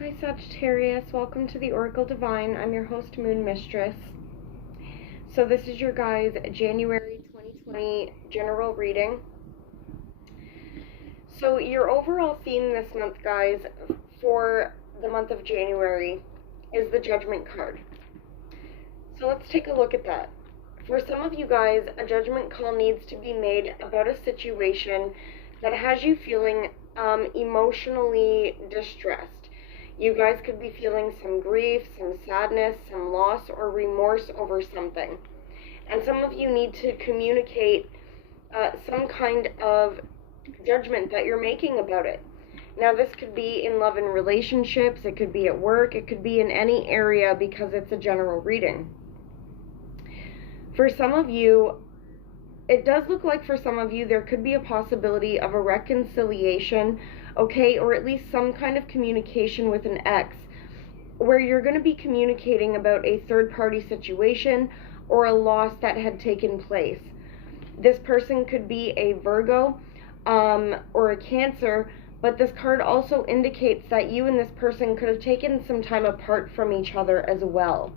Hi Sagittarius, welcome to the Oracle Divine. I'm your host, Moon Mistress. So this is your guys' January 2020 general reading. So your overall theme this month, guys, for the month of January is the Judgment card. So let's take a look at that. For some of you guys, a judgment call needs to be made about a situation that has you feeling emotionally distressed. You guys could be feeling some grief, some sadness, some loss, or remorse over something. And some of you need to communicate some kind of judgment that you're making about it. Now, this could be in love and relationships, it could be at work, it could be in any area because it's a general reading. For some of you, it does look like for some of you there could be a possibility of a reconciliation, okay, or at least some kind of communication with an ex, where you're going to be communicating about a third-party situation or a loss that had taken place. This person could be a Virgo or a Cancer, but this card also indicates that you and this person could have taken some time apart from each other as well.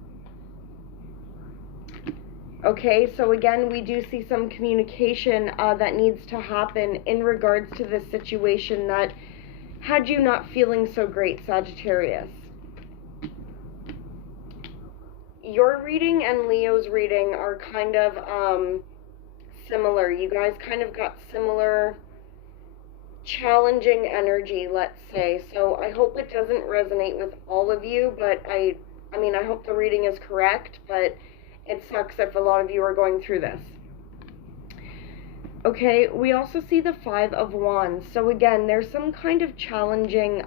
Okay, so again, we do see some communication that needs to happen in regards to this situation that had you not feeling so great, Sagittarius. Your reading and Leo's reading are kind of similar. You guys kind of got similar challenging energy, let's say. So I hope it doesn't resonate with all of you, but I mean, I hope the reading is correct, but it sucks if a lot of you are going through this. Okay, we also see the Five of Wands. So again, there's some kind of challenging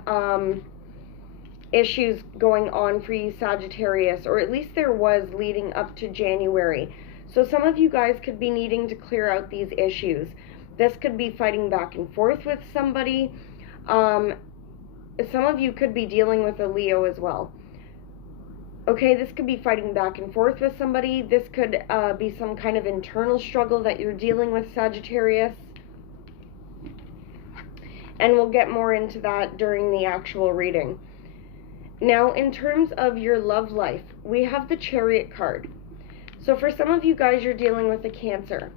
issues going on for you, Sagittarius, or at least there was leading up to January. So some of you guys could be needing to clear out these issues. This could be fighting back and forth with somebody. Some of you could be dealing with a Leo as well. Okay, this could be fighting back and forth with somebody. This could be some kind of internal struggle that you're dealing with, Sagittarius. And we'll get more into that during the actual reading. Now, in terms of your love life, we have the Chariot card. So for some of you guys, you're dealing with a Cancer.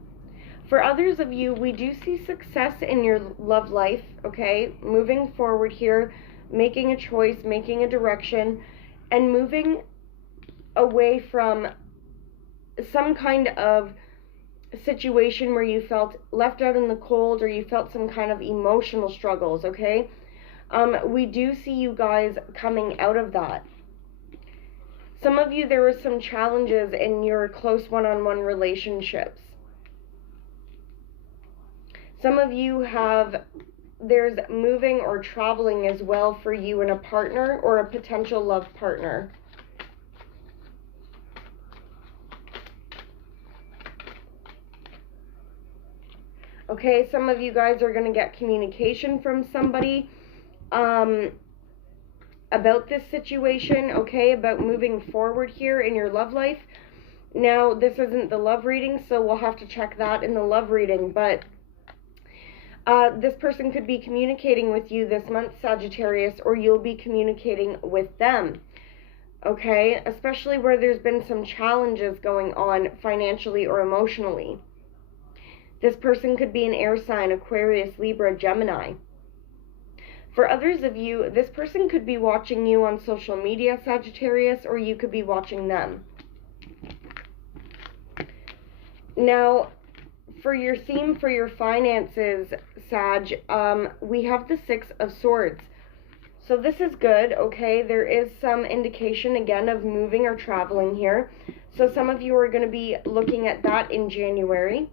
For others of you, we do see success in your love life, okay? Moving forward here, making a choice, making a direction, and moving away from some kind of situation where you felt left out in the cold or you felt some kind of emotional struggles, okay? We do see you guys coming out of that. Some of you, there were some challenges in your close one-on-one relationships. Some of you there's moving or traveling as well for you and a partner or a potential love partner. Okay, some of you guys are going to get communication from somebody about this situation, okay, about moving forward here in your love life. Now, this isn't the love reading, so we'll have to check that in the love reading, but this person could be communicating with you this month, Sagittarius, or you'll be communicating with them, okay, especially where there's been some challenges going on financially or emotionally. This person could be an air sign, Aquarius, Libra, Gemini. For others of you, this person could be watching you on social media, Sagittarius, or you could be watching them. Now, for your theme for your finances, Sag, we have the Six of Swords. So this is good, okay? There is some indication, again, of moving or traveling here. So some of you are going to be looking at that in January.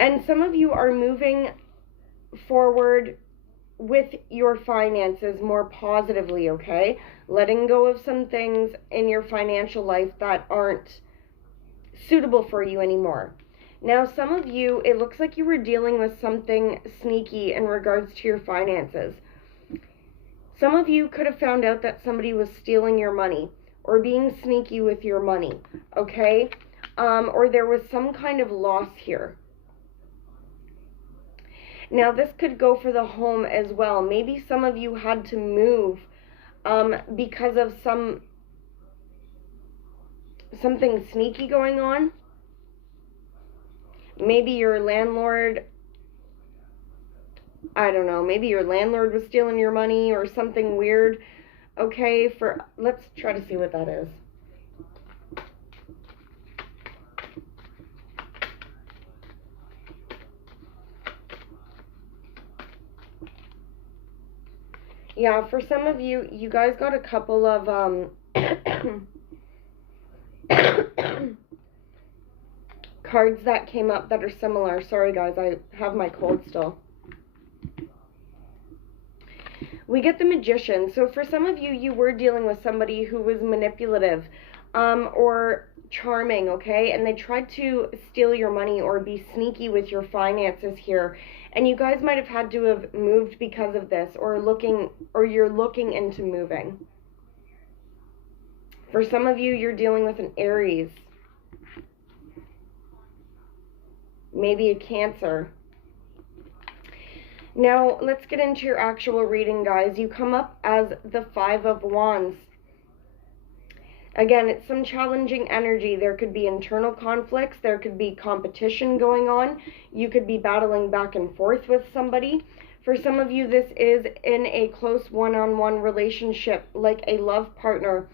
And some of you are moving forward with your finances more positively, okay? Letting go of some things in your financial life that aren't suitable for you anymore. Now, some of you, it looks like you were dealing with something sneaky in regards to your finances. Some of you could have found out that somebody was stealing your money or being sneaky with your money, okay? Or there was some kind of loss here. Now, this could go for the home as well. Maybe some of you had to move because of something sneaky going on. Maybe your landlord, I don't know, maybe your landlord was stealing your money or something weird. Okay, let's try to see what that is. Yeah, for some of you, you guys got a couple of cards that came up that are similar. Sorry guys, I have my cold still. We get the Magician. So for some of you, you were dealing with somebody who was manipulative or charming, okay? And they tried to steal your money or be sneaky with your finances here. And you guys might have had to have moved because of this, or you're looking into moving. For some of you, you're dealing with an Aries. Maybe a Cancer. Now, let's get into your actual reading, guys. You come up as the Five of Wands. Again, it's some challenging energy. There could be internal conflicts. There could be competition going on. You could be battling back and forth with somebody. For some of you, this is in a close one-on-one relationship, like a love partner,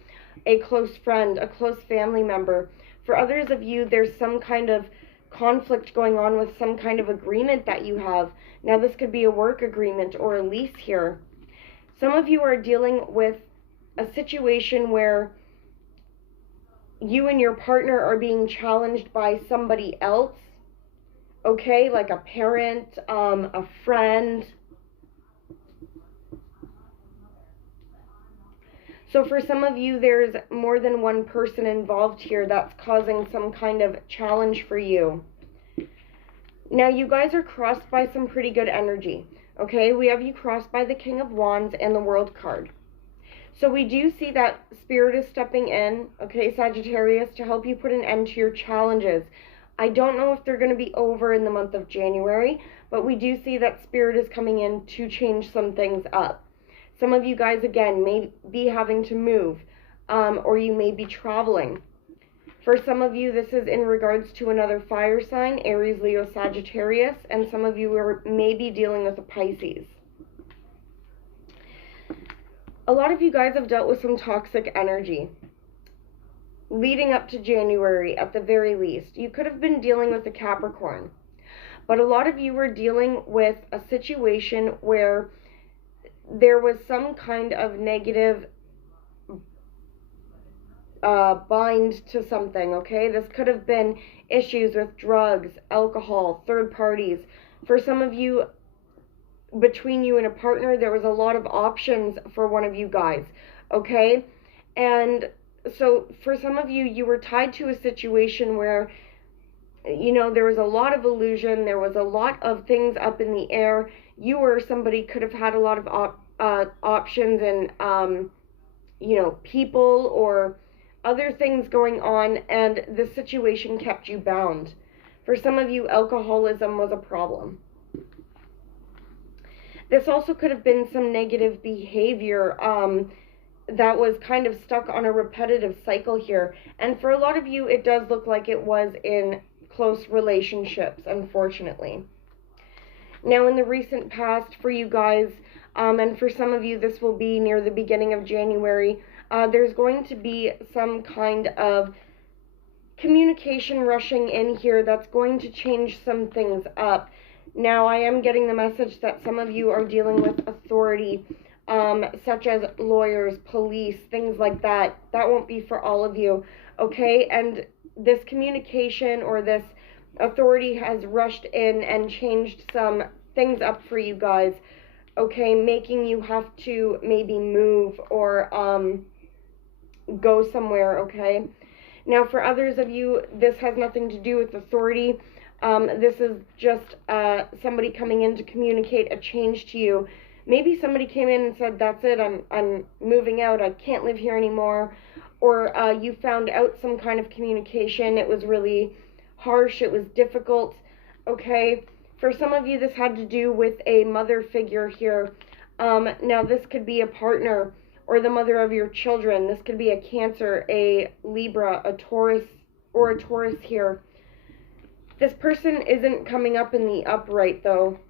a close friend, a close family member. For others of you, there's some kind of conflict going on with some kind of agreement that you have. Now, this could be a work agreement or a lease here. Some of you are dealing with a situation where you and your partner are being challenged by somebody else, okay, like a parent, a friend. So for some of you, there's more than one person involved here that's causing some kind of challenge for you. Now, you guys are crossed by some pretty good energy, okay? We have you crossed by the King of Wands and the World card. So we do see that Spirit is stepping in, okay, Sagittarius, to help you put an end to your challenges. I don't know if they're going to be over in the month of January, but we do see that Spirit is coming in to change some things up. Some of you guys, again, may be having to move, or you may be traveling. For some of you, this is in regards to another fire sign, Aries, Leo, Sagittarius, and some of you are maybe dealing with a Pisces. A lot of you guys have dealt with some toxic energy leading up to January at the very least. You could have been dealing with a Capricorn, but a lot of you were dealing with a situation where there was some kind of negative bind to something, okay? This could have been issues with drugs, alcohol, third parties. For some of you, between you and a partner, there was a lot of options for one of you guys, okay? And so for some of you, you were tied to a situation where, you know, there was a lot of illusion, there was a lot of things up in the air. You or somebody could have had a lot of options and, you know, people or other things going on, and the situation kept you bound. For some of you, alcoholism was a problem. This also could have been some negative behavior that was kind of stuck on a repetitive cycle here. And for a lot of you, it does look like it was in close relationships, unfortunately. Now, in the recent past, for you guys, and for some of you, this will be near the beginning of January, there's going to be some kind of communication rushing in here that's going to change some things up. Now, I am getting the message that some of you are dealing with authority, such as lawyers, police, things like that. That won't be for all of you, okay? And this communication or this authority has rushed in and changed some things up for you guys, okay? Making you have to maybe move or go somewhere, okay? Now, for others of you, this has nothing to do with authority. This is just somebody coming in to communicate a change to you. Maybe somebody came in and said, that's it, I'm moving out, I can't live here anymore. Or you found out some kind of communication, it was really harsh, it was difficult, okay? For some of you, this had to do with a mother figure here. Now, this could be a partner or the mother of your children. This could be a Cancer, a Libra, a Taurus, or a Taurus here. This person isn't coming up in the upright, though.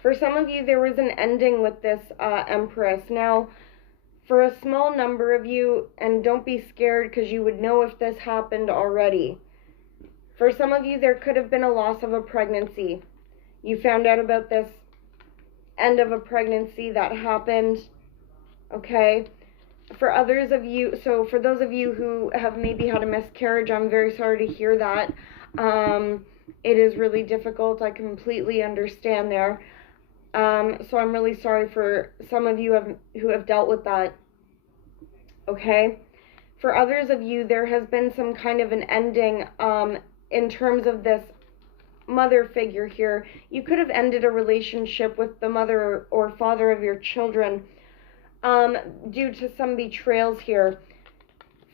For some of you, there was an ending with this Empress. Now, for a small number of you, and don't be scared because you would know if this happened already. For some of you, there could have been a loss of a pregnancy. You found out about this end of a pregnancy that happened, okay? For others of you, so for those of you who have maybe had a miscarriage, I'm very sorry to hear that. It is really difficult. I completely understand there. So I'm really sorry for some of you who have dealt with that, okay? For others of you, there has been some kind of an ending in terms of this mother figure here. You could have ended a relationship with the mother or father of your children due to some betrayals here.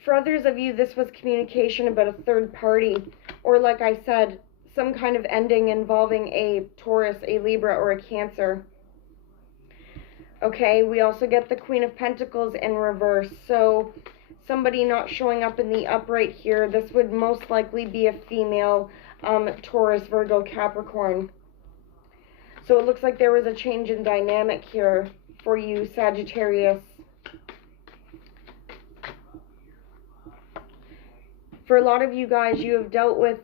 For others of you, this was communication about a third party, or like I said, some kind of ending involving a Taurus, a Libra, or a Cancer. Okay, we also get the Queen of Pentacles in reverse. So somebody not showing up in the upright here, this would most likely be a female Taurus, Virgo, Capricorn. So it looks like there was a change in dynamic here for you, Sagittarius. For a lot of you guys, you have dealt with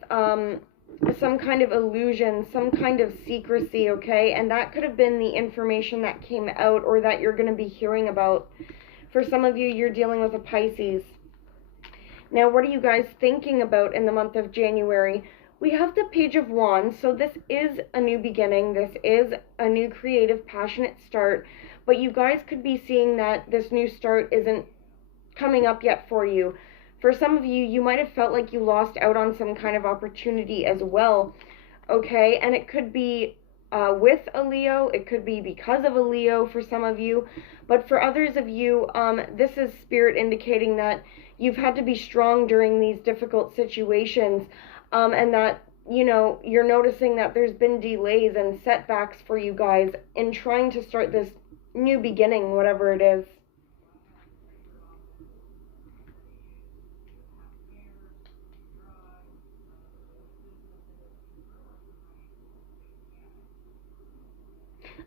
some kind of illusion, some kind of secrecy, okay? And that could have been the information that came out or that you're going to be hearing about. For some of you, you're dealing with a Pisces. Now, what are you guys thinking about in the month of January? We have the Page of Wands, so this is a new beginning. This is a new creative, passionate start. But you guys could be seeing that this new start isn't coming up yet for you. For some of you, you might have felt like you lost out on some kind of opportunity as well, okay? And it could be with a Leo. It could be because of a Leo for some of you. But for others of you, this is Spirit indicating that you've had to be strong during these difficult situations, and that, you know, you're noticing that there's been delays and setbacks for you guys in trying to start this new beginning, whatever it is.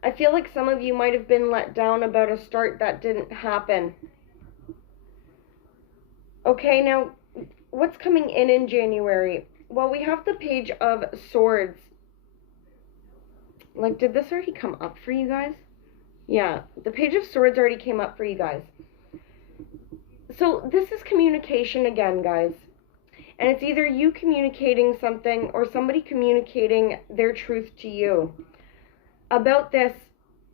I feel like some of you might have been let down about a start that didn't happen. Okay, now, what's coming in January? Well, we have the Page of Swords. Like, did this already come up for you guys? Yeah, the Page of Swords already came up for you guys. So, this is communication again, guys. And it's either you communicating something or somebody communicating their truth to you about this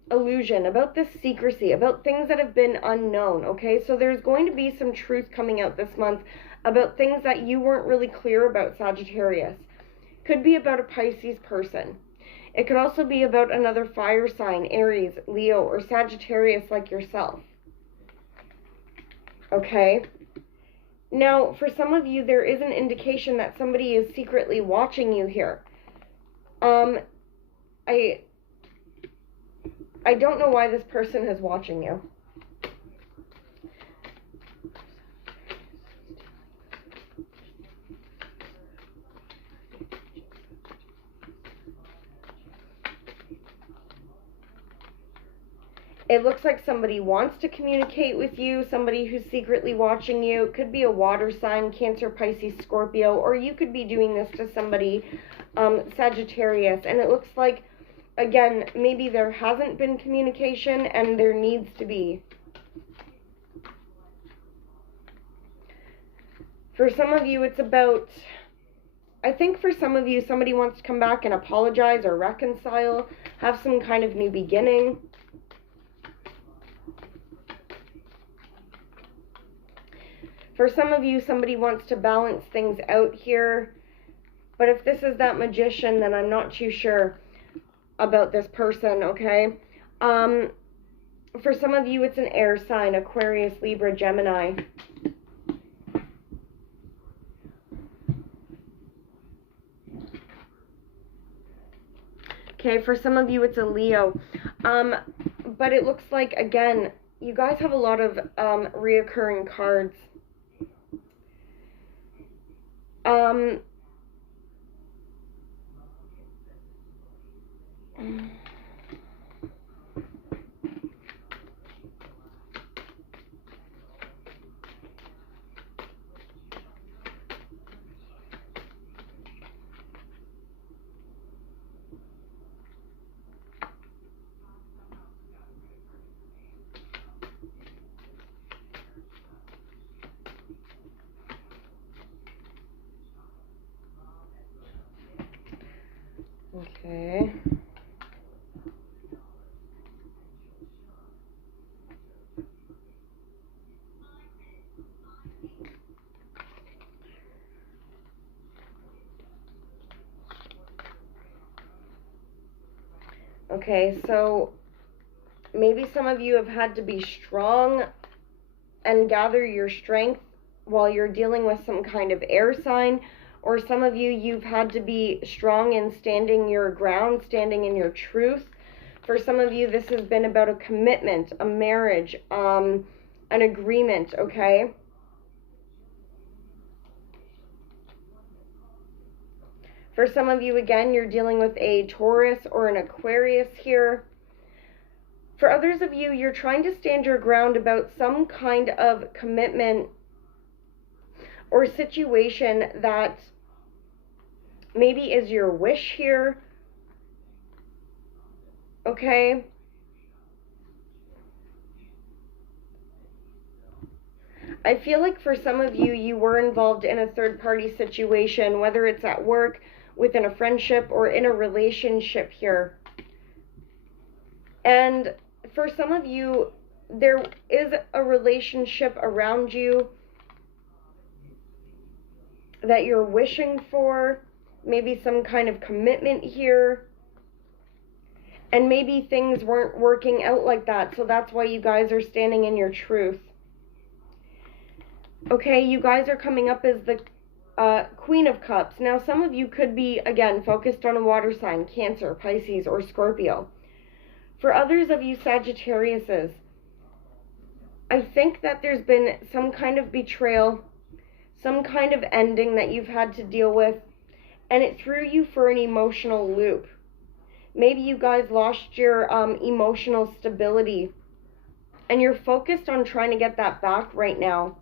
illusion, about this secrecy, about things that have been unknown, okay? So there's going to be some truth coming out this month about things that you weren't really clear about, Sagittarius. Could be about a Pisces person. It could also be about another fire sign, Aries, Leo, or Sagittarius like yourself. Okay? Now, for some of you, there is an indication that somebody is secretly watching you here. I don't know why this person is watching you. It looks like somebody wants to communicate with you, somebody who's secretly watching you. It could be a water sign, Cancer, Pisces, Scorpio, or you could be doing this to somebody, Sagittarius. And it looks like, again, maybe there hasn't been communication and there needs to be. For some of you, it's about, I think for some of you, somebody wants to come back and apologize or reconcile, have some kind of new beginning. For some of you, somebody wants to balance things out here. But if this is that Magician, then I'm not too sure about this person, okay? For some of you, it's an air sign, Aquarius, Libra, Gemini. Okay, for some of you, it's a Leo. But it looks like, again, you guys have a lot of reoccurring cards. Okay. Okay, so maybe some of you have had to be strong and gather your strength while you're dealing with some kind of air sign, or some of you, you've had to be strong in standing your ground, standing in your truth. For some of you, this has been about a commitment, a marriage, an agreement, okay? For some of you, again, you're dealing with a Taurus or an Aquarius here. For others of you, you're trying to stand your ground about some kind of commitment or situation that maybe is your wish here, okay? I feel like for some of you, you were involved in a third-party situation, whether it's at work, within a friendship, or in a relationship here. And for some of you, there is a relationship around you that you're wishing for, maybe some kind of commitment here, and maybe things weren't working out like that, so that's why you guys are standing in your truth. Okay, you guys are coming up as the Queen of Cups. Now, some of you could be, again, focused on a water sign, Cancer, Pisces, or Scorpio. For others of you Sagittariuses, I think that there's been some kind of betrayal, some kind of ending that you've had to deal with, and it threw you for an emotional loop. Maybe you guys lost your emotional stability, and you're focused on trying to get that back right now.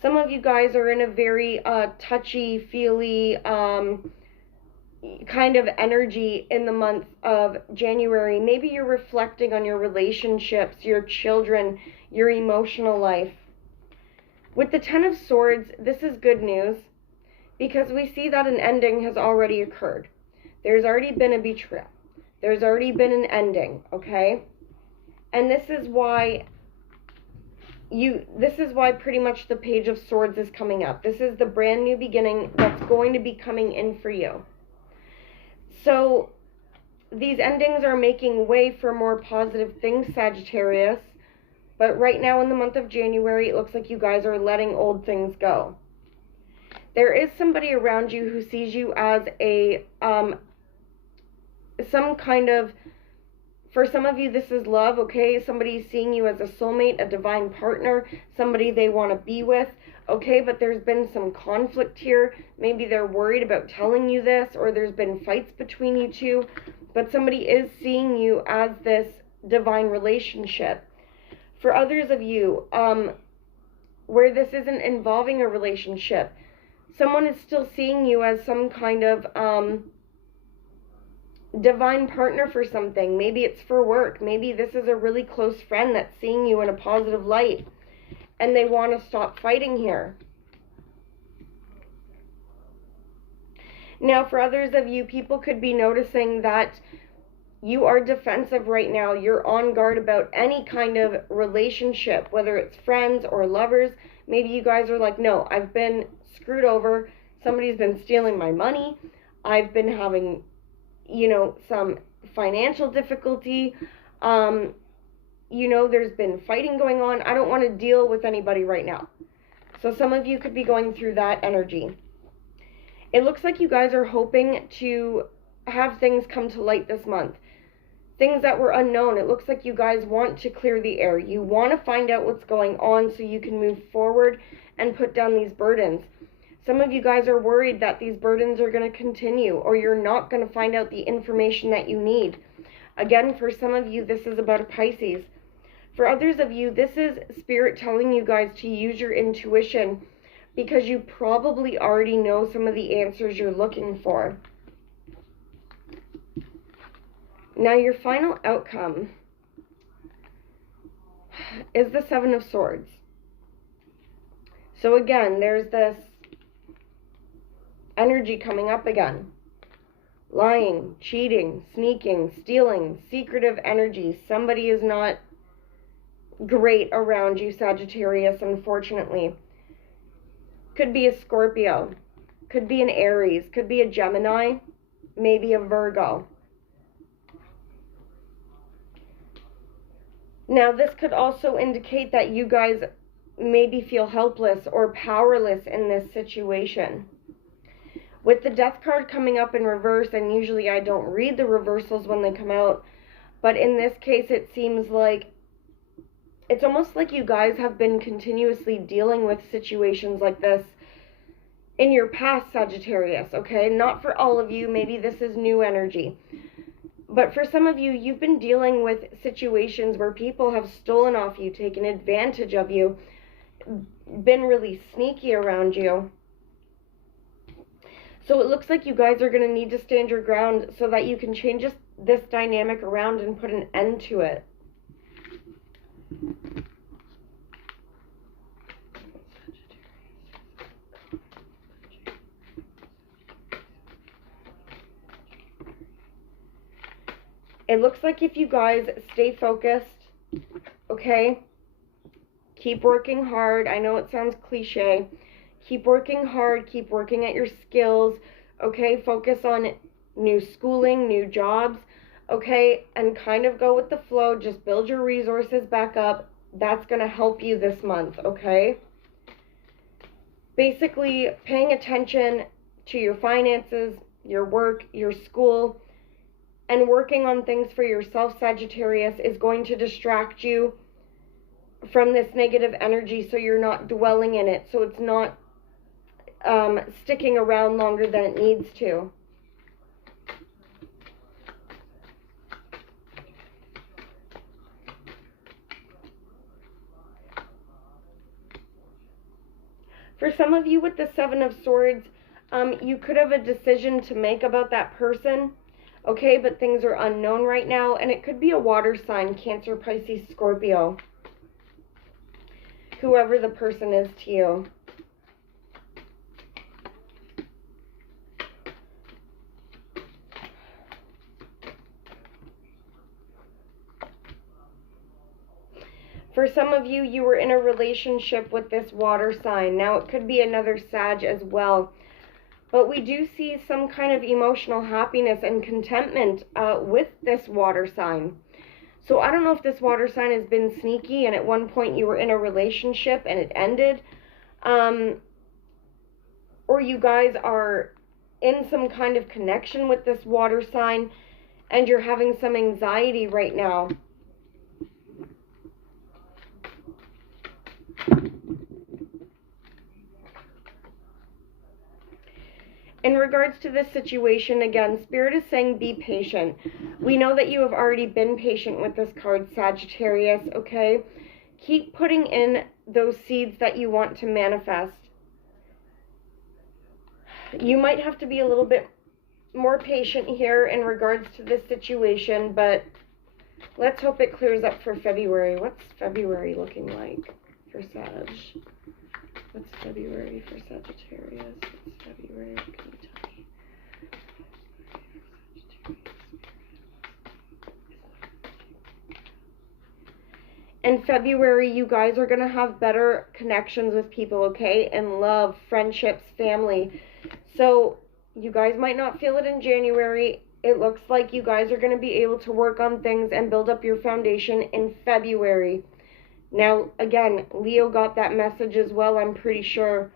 Some of you guys are in a very touchy-feely kind of energy in the month of January. Maybe you're reflecting on your relationships, your children, your emotional life. With the Ten of Swords, this is good news because we see that an ending has already occurred. There's already been a betrayal. There's already been an ending, okay? And this is why pretty much the Page of Swords is coming up. This is the brand new beginning that's going to be coming in for you. So these endings are making way for more positive things, Sagittarius. But right now in the month of January, it looks like you guys are letting old things go. There is somebody around you who sees you as a, some kind of, for some of you, this is love, okay? Somebody's seeing you as a soulmate, a divine partner, somebody they want to be with, okay? But there's been some conflict here. Maybe they're worried about telling you this, or there's been fights between you two. But somebody is seeing you as this divine relationship. For others of you, where this isn't involving a relationship, someone is still seeing you as some kind of divine partner for something. Maybe it's for work. Maybe this is a really close friend that's seeing you in a positive light, and they want to stop fighting here. Now, for others of you, people could be noticing that you are defensive right now. You're on guard about any kind of relationship, whether it's friends or lovers. Maybe you guys are like, no, I've been screwed over. Somebody's been stealing my money. I've been having, you know, some financial difficulty. You know, there's been fighting going on. I don't want to deal with anybody right now. So some of you could be going through that energy. It looks like you guys are hoping to have things come to light this month. Things that were unknown. It looks like you guys want to clear the air. You want to find out what's going on so you can move forward and put down these burdens. Some of you guys are worried that these burdens are going to continue, or you're not going to find out the information that you need. Again, for some of you, this is about a Pisces. For others of you, this is Spirit telling you guys to use your intuition, because you probably already know some of the answers you're looking for. Now, your final outcome is the Seven of Swords. So again, there's this energy coming up again. Lying, cheating, sneaking, stealing, secretive energy. Somebody is not great around you, Sagittarius, unfortunately. Could be a Scorpio, could be an Aries, could be a Gemini, maybe a Virgo. Now, this could also indicate that you guys maybe feel helpless or powerless in this situation. With the Death card coming up in reverse, and usually I don't read the reversals when they come out, but in this case it seems like it's almost like you guys have been continuously dealing with situations like this in your past, Sagittarius, okay? Not for all of you, maybe this is new energy. But for some of you, you've been dealing with situations where people have stolen off you, taken advantage of you, been really sneaky around you. So it looks like you guys are going to need to stand your ground so that you can change this dynamic around and put an end to it. It looks like if you guys stay focused, okay, keep working hard. I know it sounds cliche. Keep working hard, keep working at your skills, okay? Focus on new schooling, new jobs, okay? And kind of go with the flow. Just build your resources back up. That's going to help you this month, okay? Basically, paying attention to your finances, your work, your school, and working on things for yourself, Sagittarius, is going to distract you from this negative energy so you're not dwelling in it, so it's not sticking around longer than it needs to. For some of you with the Seven of Swords, you could have a decision to make about that person, okay, but things are unknown right now, and it could be a water sign, Cancer, Pisces, Scorpio, whoever the person is to you. For some of you, you were in a relationship with this water sign. Now, it could be another Sag as well. But we do see some kind of emotional happiness and contentment with this water sign. So I don't know if this water sign has been sneaky and at one point you were in a relationship and it ended. Or you guys are in some kind of connection with this water sign and you're having some anxiety right now. In regards to this situation, again, Spirit is saying be patient. We know that you have already been patient with this card, Sagittarius, okay? Keep putting in those seeds that you want to manifest. You might have to be a little bit more patient here in regards to this situation, but let's hope it clears up for February. What's February looking like for Sag? What's February for Sagittarius? What's February? What can you tell me? In February, you guys are going to have better connections with people, okay? And love, friendships, family. So, you guys might not feel it in January. it looks like you guys are going to be able to work on things and build up your foundation in February. Now, again, Leo got that message as well, I'm pretty sure.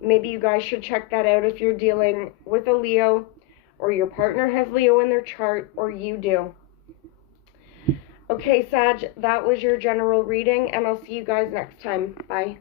Maybe you guys should check that out if you're dealing with a Leo, or your partner has Leo in their chart, or you do. Okay, Sag, that was your general reading, and I'll see you guys next time. Bye.